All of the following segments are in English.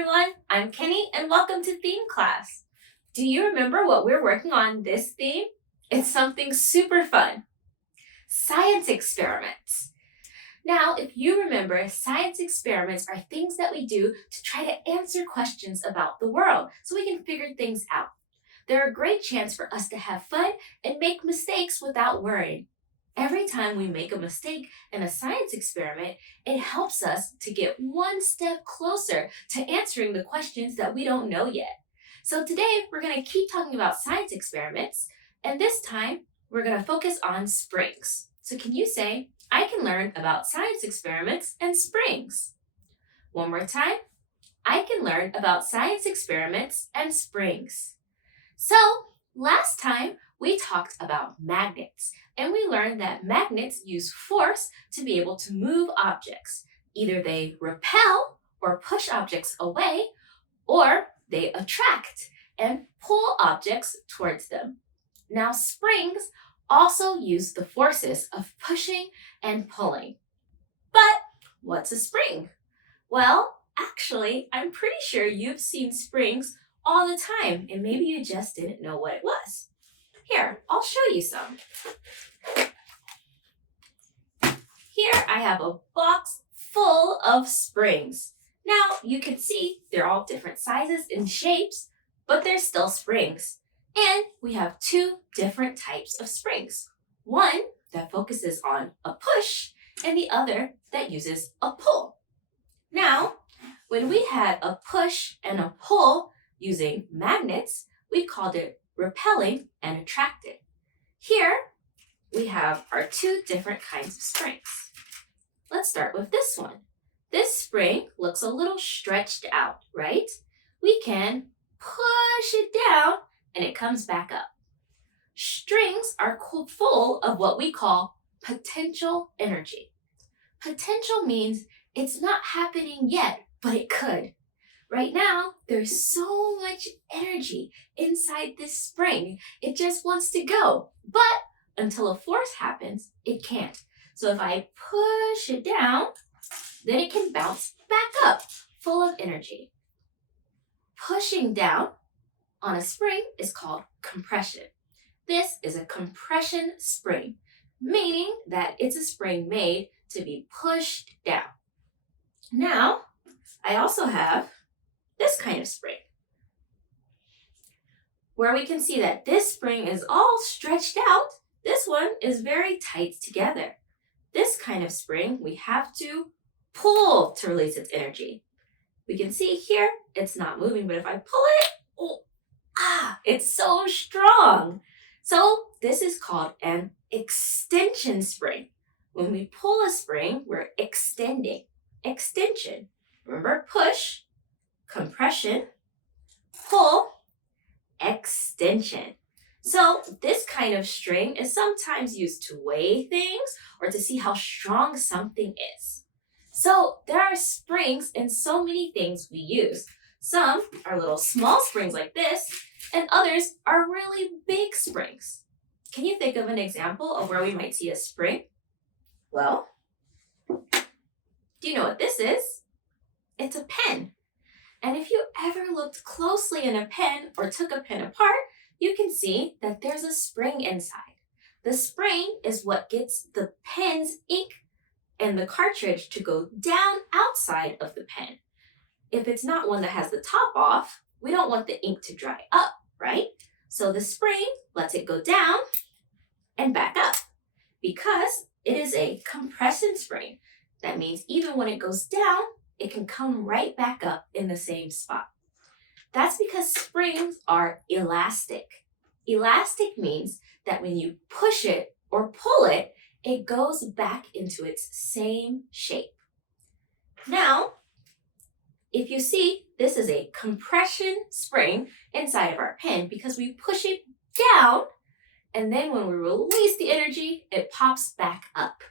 everyone, I'm Kenny and welcome to theme class. Do you remember what we're working on this theme? It's something super fun. Science experiments. Now, if you remember, science experiments are things that we do to try to answer questions about the world so we can figure things out. They're a great chance for us to have fun and make mistakes without worrying. Every time we make a mistake in a science experiment, it helps us to get one step closer to answering the questions that we don't know yet. So today, we're going to keep talking about science experiments, and this time, we're going to focus on springs. So can you say, I can learn about science experiments and springs? One more time. I can learn about science experiments and springs. So, last time, we talked about magnets, and we learned that magnets use force to be able to move objects. Either they repel or push objects away, or they attract and pull objects towards them. Now, springs also use the forces of pushing and pulling. But what's a spring? Well, actually, I'm pretty sure you've seen springs all the time, and maybe you just didn't know what it was. Here, I'll show you some. Here I have a box full of springs. Now, you can see they're all different sizes and shapes, but they're still springs. And we have two different types of springs. One that focuses on a push, and the other that uses a pull. Now, when we had a push and a pull using magnets, we called it repelling and attracting. Here, we have our two different kinds of springs. Let's start with this one. This spring looks a little stretched out, right? We can push it down and it comes back up. Strings are full of what we call potential energy. Potential means it's not happening yet, but it could. Right now, there's so much energy inside this spring. It just wants to go. But until a force happens, it can't. So if I push it down, then it can bounce back up, full of energy. Pushing down on a spring is called compression. This is a compression spring, meaning that it's a spring made to be pushed down. Now, I also have this kind of spring, where we can see that this spring is all stretched out. This one is very tight together. This kind of spring, we have to pull to release its energy. We can see here, it's not moving, but if I pull it, it's so strong. So this is called an extension spring. When we pull a spring, we're extending. Extension. Remember, push, compression, pull, extension. So this kind of string is sometimes used to weigh things or to see how strong something is. So there are springs in so many things we use. Some are little small springs like this, and others are really big springs. Can you think of an example of where we might see a spring? Well, do you know what this is? It's a pen. And if you ever looked closely in a pen or took a pen apart, you can see that there's a spring inside. The spring is what gets the pen's ink and the cartridge to go down outside of the pen. If it's not one that has the top off, we don't want the ink to dry up, right? So the spring lets it go down and back up because it is a compression spring. That means even when it goes down, it can come right back up in the same spot. That's because springs are elastic. Elastic means that when you push it or pull it, it goes back into its same shape. Now, if you see, this is a compression spring inside of our pen because we push it down, and then when we release the energy, it pops back up.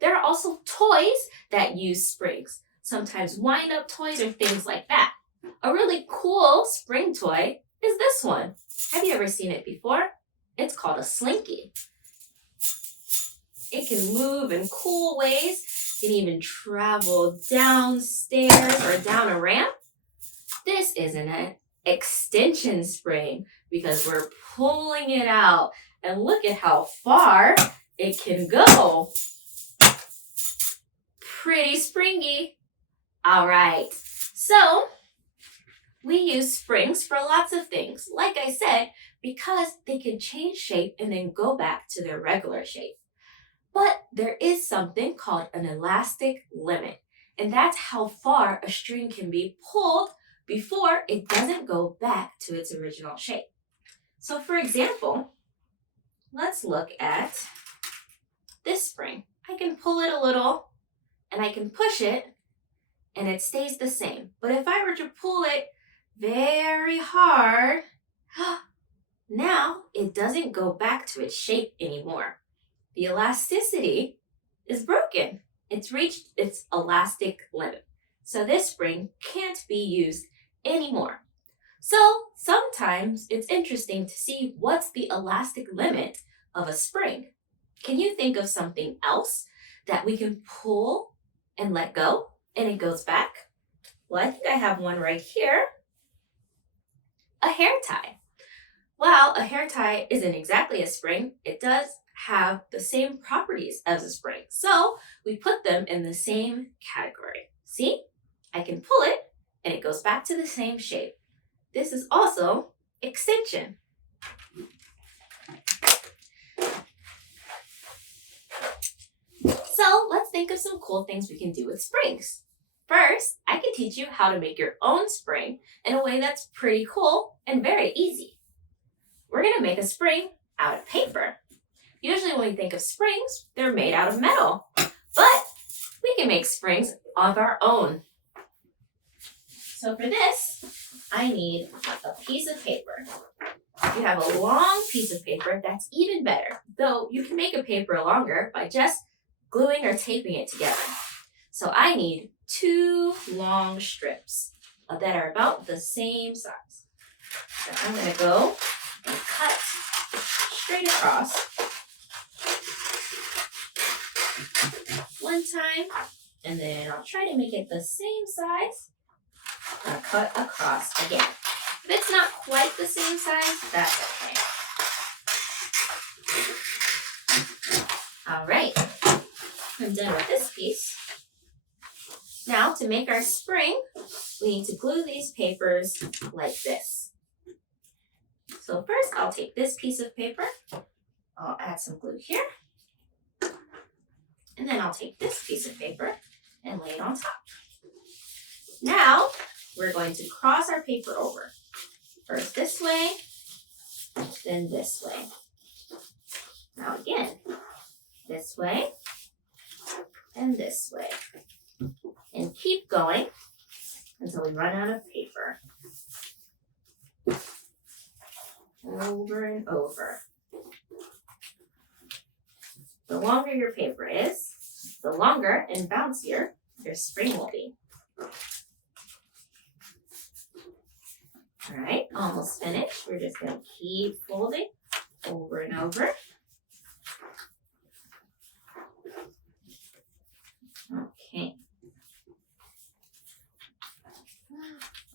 There are also toys that use springs, sometimes wind-up toys or things like that. A really cool spring toy is this one. Have you ever seen it before? It's called a slinky. It can move in cool ways. It can even travel downstairs or down a ramp. This is an extension spring because we're pulling it out. And look at how far it can go. Pretty springy. All right. So we use springs for lots of things. Like I said, because they can change shape and then go back to their regular shape. But there is something called an elastic limit. And that's how far a string can be pulled before it doesn't go back to its original shape. So for example, let's look at this spring. I can pull it a little and I can push it and it stays the same. But if I were to pull it very hard, now it doesn't go back to its shape anymore. The elasticity is broken. It's reached its elastic limit. So this spring can't be used anymore. So sometimes it's interesting to see what's the elastic limit of a spring. Can you think of something else that we can pull and let go and it goes back? Well, I think I have one right here. A hair tie. While a hair tie isn't exactly a spring, it does have the same properties as a spring. So we put them in the same category. See? I can pull it and it goes back to the same shape. This is also extension. So let's think of some cool things we can do with springs. First, I can teach you how to make your own spring in a way that's pretty cool and very easy. We're going to make a spring out of paper. Usually when we think of springs, they're made out of metal, but we can make springs of our own. So for this, I need a piece of paper. If you have a long piece of paper, that's even better, though you can make a paper longer by just gluing or taping it together. So I need 2 long strips that are about the same size. So I'm going to go and cut straight across one time, and then I'll try to make it the same size. I'll cut across again. If it's not quite the same size, that's okay. All right, I'm done with this piece. Now to make our spring, we need to glue these papers like this. So first I'll take this piece of paper, I'll add some glue here, and then I'll take this piece of paper and lay it on top. Now we're going to cross our paper over. First this way, then this way. Now again, this way and this way. And keep going until we run out of paper. Over and over. The longer your paper is, the longer and bouncier your spring will be. All right, almost finished. We're just going to keep folding over and over. Okay.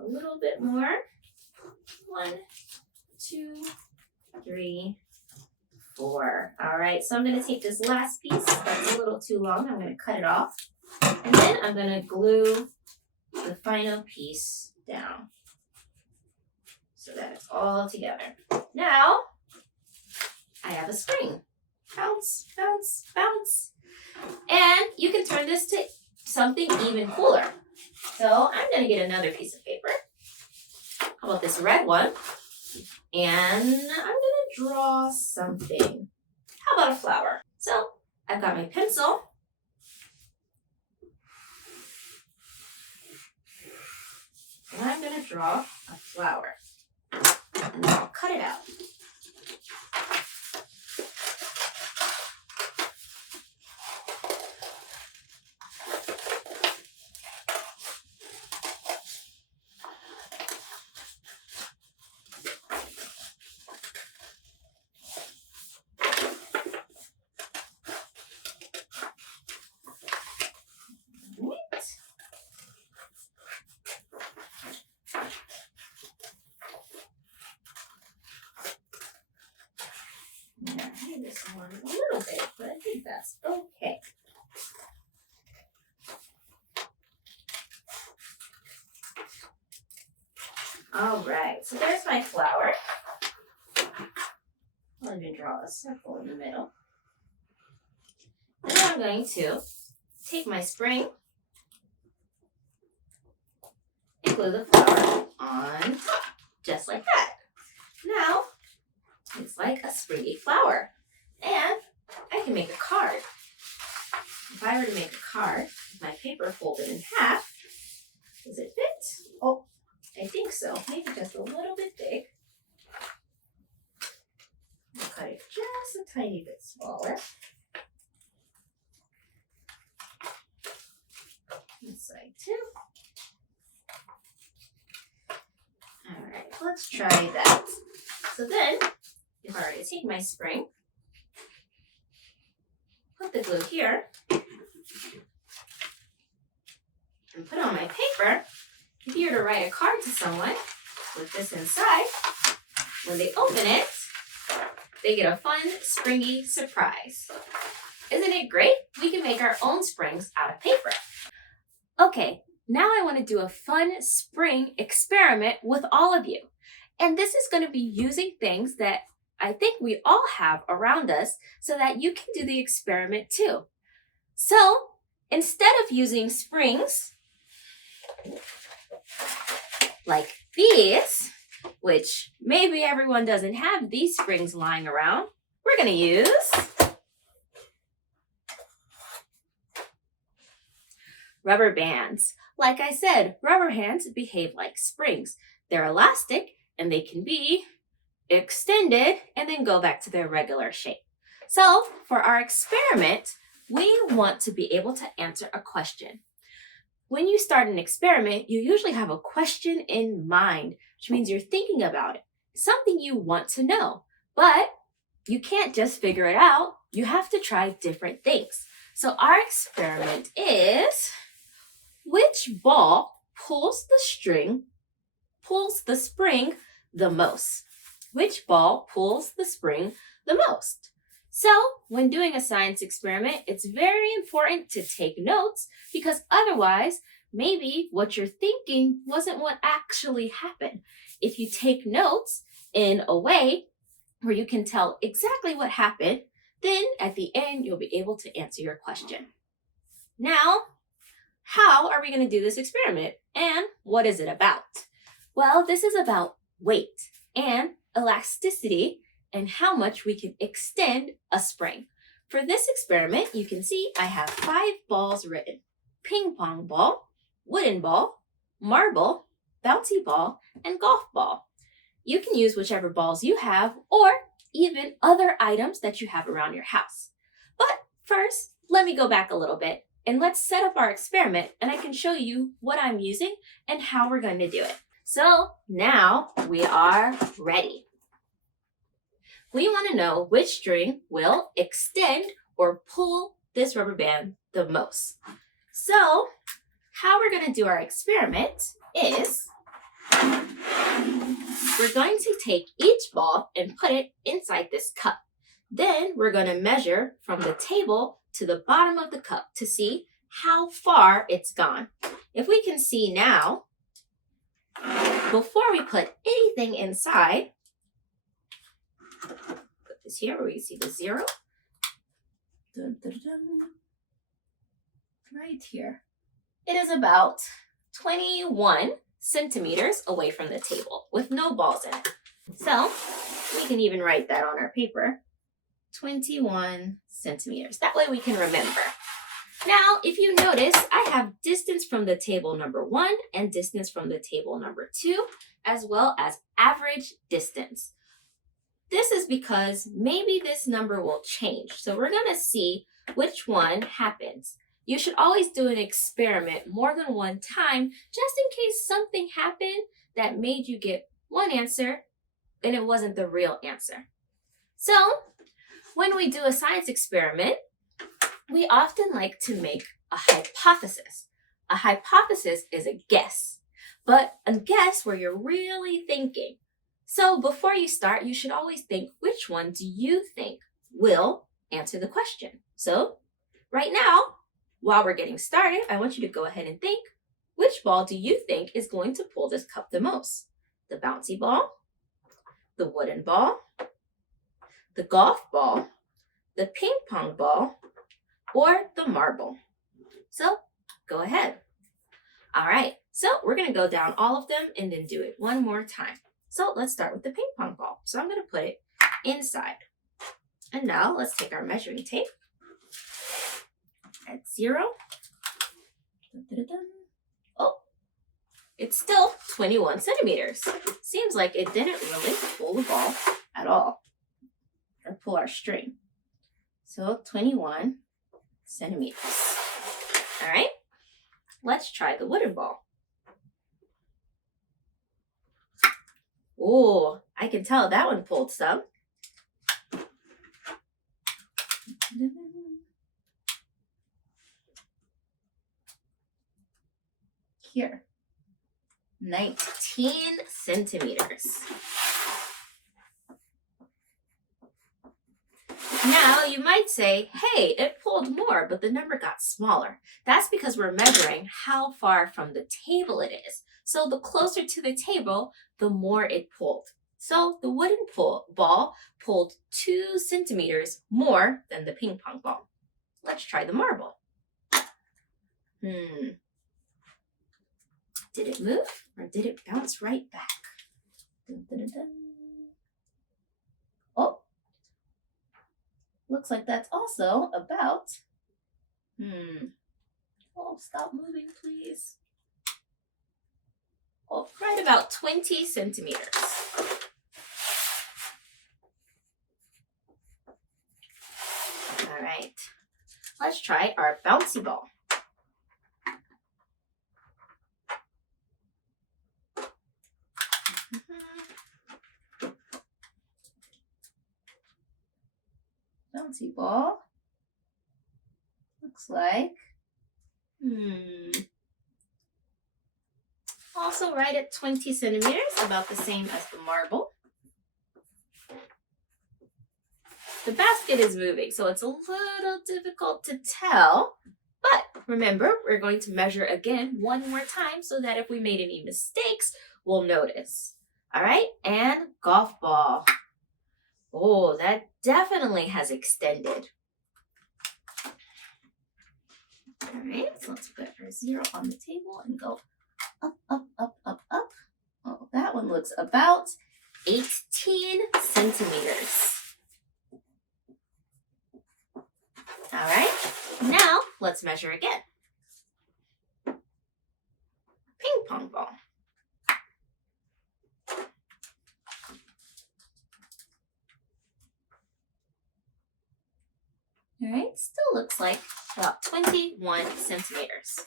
A little bit more. 1, 2, 3, 4. All right, so I'm going to take this last piece. That's a little too long. I'm going to cut it off. And then I'm going to glue the final piece down so that it's all together. Now, I have a spring. Bounce, bounce, bounce. And you can turn this to something even cooler. So I'm going to get another piece of paper. How about this red one? And I'm going to draw something. How about a flower? So I've got my pencil. And I'm going to draw a flower. And then I'll cut it out. All right, so there's my flower. I'm going to draw a circle in the middle. And then I'm going to take my spring and glue the flower on top, just like that. Now, it's like a springy flower. And I can make a card. If I were to make a card with my paper folded in half, does it fit? Oh, I think so. Maybe just a little bit big. I'll cut it just a tiny bit smaller. This side too. All right, let's try that. So then, if I were to take my spring, put the glue here, and put on my paper, if you were to write a card to someone with this inside, when they open it, they get a fun, springy surprise. Isn't it great? We can make our own springs out of paper. Okay, now I want to do a fun spring experiment with all of you. And this is going to be using things that I think we all have around us so that you can do the experiment too. So, instead of using springs like these, which maybe everyone doesn't have these springs lying around, we're going to use rubber bands. Like I said, rubber bands behave like springs. They're elastic and they can be extended and then go back to their regular shape. So for our experiment, we want to be able to answer a question. When you start an experiment, you usually have a question in mind, which means you're thinking about it, something you want to know, but you can't just figure it out. You have to try different things. So our experiment is, which ball pulls the spring the most? Which ball pulls the spring the most? So when doing a science experiment, it's very important to take notes because otherwise, maybe what you're thinking wasn't what actually happened. If you take notes in a way where you can tell exactly what happened, then at the end, you'll be able to answer your question. Now, how are we going to do this experiment? And what is it about? Well, this is about weight and elasticity and how much we can extend a spring. For this experiment, you can see I have 5 balls written: ping pong ball, wooden ball, marble, bouncy ball, and golf ball. You can use whichever balls you have or even other items that you have around your house. But first, let me go back a little bit and let's set up our experiment and I can show you what I'm using and how we're going to do it. So now we are ready. We want to know which string will extend or pull this rubber band the most. So how we're going to do our experiment is we're going to take each ball and put it inside this cup. Then we're going to measure from the table to the bottom of the cup to see how far it's gone. If we can see now, before we put anything inside, put this here where you see the 0. Dun, dun, dun. Right here. It is about 21 centimeters away from the table with no balls in it. So we can even write that on our paper. 21 centimeters. That way we can remember. Now, if you notice, I have distance from the table number 1 and distance from the table number 2, as well as average distance. This is because maybe this number will change. So we're going to see which one happens. You should always do an experiment more than one time, just in case something happened that made you get one answer and it wasn't the real answer. So when we do a science experiment, we often like to make a hypothesis. A hypothesis is a guess, but a guess where you're really thinking. So before you start, you should always think, which one do you think will answer the question? So right now, while we're getting started, I want you to go ahead and think, which ball do you think is going to pull this cup the most? the bouncy ball, the wooden ball, the golf ball, the ping pong ball, or the marble. So go ahead. All right, so we're going to go down all of them and then do it one more time. So let's start with the ping pong ball. So I'm going to put it inside. And now let's take our measuring tape at 0. Oh, it's still 21 centimeters. Seems like it didn't really pull the ball at all, or pull our string. So 21 centimeters. All right, let's try the wooden ball. Oh, I can tell that one pulled some. Here, 19 centimeters. Now you might say, hey, it pulled more, but the number got smaller. That's because we're measuring how far from the table it is. So the closer to the table, the more it pulled. So the wooden ball pulled 2 centimeters more than the ping pong ball. Let's try the marble. Did it move or did it bounce right back? Dun, dun, dun, dun. Oh, looks like that's also about, oh, stop moving, please. Oh, right about 20 centimeters. All right, let's try our bouncy ball. Bouncy ball looks like, also right at 20 centimeters, about the same as the marble. The basket is moving, so it's a little difficult to tell, but remember, we're going to measure again one more time so that if we made any mistakes, we'll notice. All right, and golf ball. Oh, that definitely has extended. All right, so let's put our 0 on the table and go up, up, up, up, up. Oh, that one looks about 18 centimeters. All right, now let's measure again. Ping pong ball. All right, still looks like about 21 centimeters.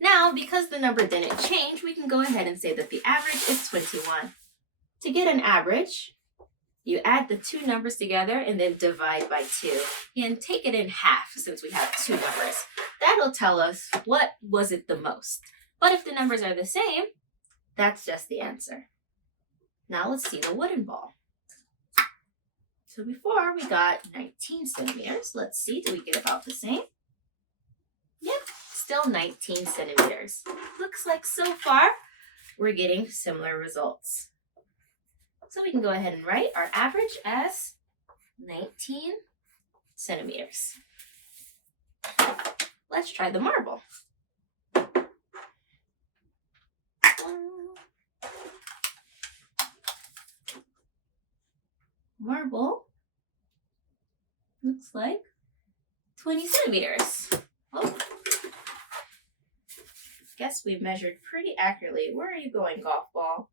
Now, because the number didn't change, we can go ahead and say that the average is 21. To get an average, you add the two numbers together and then divide by 2. And take it in half since we have 2 numbers. That'll tell us what was it the most. But if the numbers are the same, that's just the answer. Now let's see the wooden ball. So before we got 19 centimeters. Let's see, do we get about the same? Yep, still 19 centimeters. Looks like so far we're getting similar results. So we can go ahead and write our average as 19 centimeters. Let's try the marble. Marble looks like 20 centimeters. Oh, guess we measured pretty accurately. Where are you going, golf ball?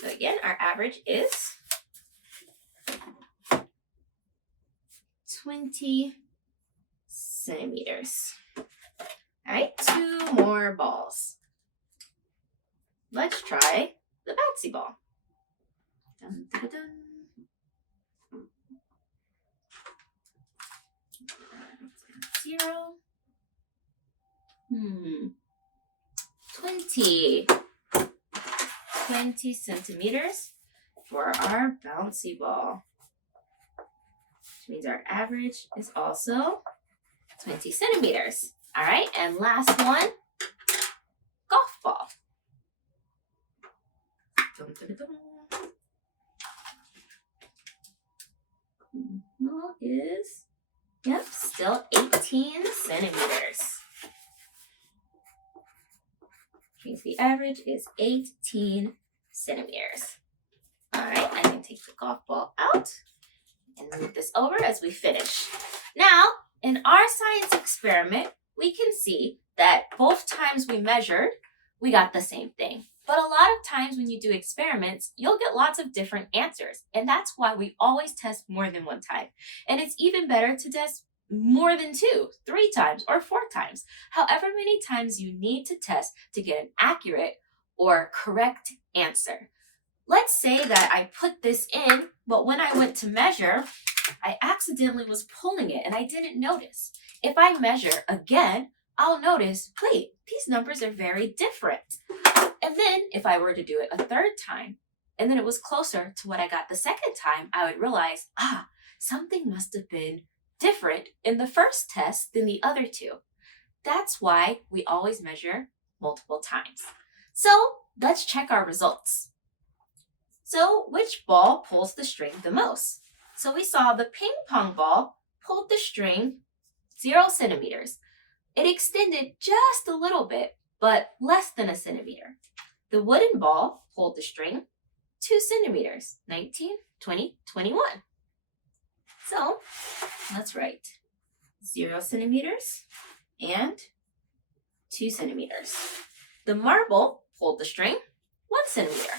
So again, our average is 20 centimeters. All right, 2 more balls. Let's try the bouncy ball. Dun, dun, dun. 0. 20 centimeters for our bouncy ball, which means our average is also 20 centimeters. All right, and last one, is, yep, still 18 centimeters. Which means the average is 18 centimeters. All right, I can take the golf ball out and move this over as we finish. Now, in our science experiment, we can see that both times we measured, we got the same thing. But a lot of times when you do experiments, you'll get lots of different answers. And that's why we always test more than one time. And it's even better to test more than 2, 3 times, or 4 times. However many times you need to test to get an accurate or correct answer. Let's say that I put this in, but when I went to measure, I accidentally was pulling it and I didn't notice. If I measure again, I'll notice, wait, these numbers are very different. And then if I were to do it a 3rd time, and then it was closer to what I got the 2nd time, I would realize, something must have been different in the first test than the other 2. That's why we always measure multiple times. So let's check our results. So which ball pulls the string the most? So we saw the ping pong ball pulled the string 0 centimeters. It extended just a little bit, but less than a centimeter. The wooden ball pulled the string 2 centimeters, 19, 20, 21. So let's write 0 centimeters and 2 centimeters. The marble pulled the string 1 centimeter.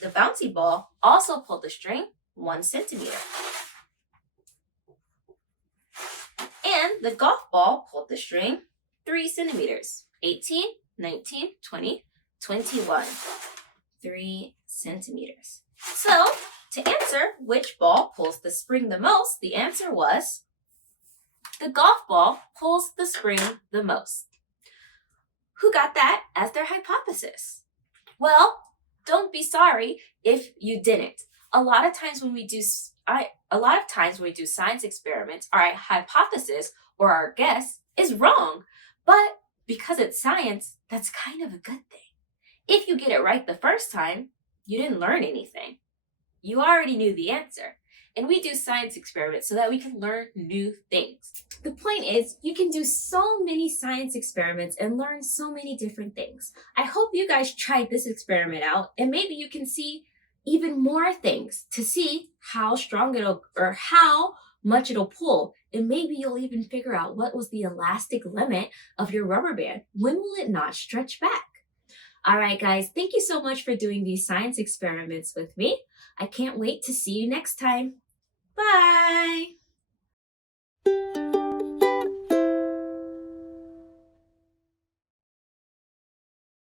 The bouncy ball also pulled the string 1 centimeter. And the golf ball pulled the string 3 centimeters. 18, 19, 20, 21. 3 centimeters. So, to answer which ball pulls the spring the most, the answer was the golf ball pulls the spring the most. Who got that as their hypothesis? Well, don't be sorry if you didn't. A lot of times when we do science experiments, our hypothesis or our guess is wrong. But because it's science, that's kind of a good thing. If you get it right the first time, you didn't learn anything. You already knew the answer. And we do science experiments so that we can learn new things. The point is, you can do so many science experiments and learn so many different things. I hope you guys tried this experiment out, and maybe you can see even more things to see how strong or how much it'll pull. And maybe you'll even figure out what was the elastic limit of your rubber band. When will it not stretch back? All right, guys, thank you so much for doing these science experiments with me. I can't wait to see you next time. Bye!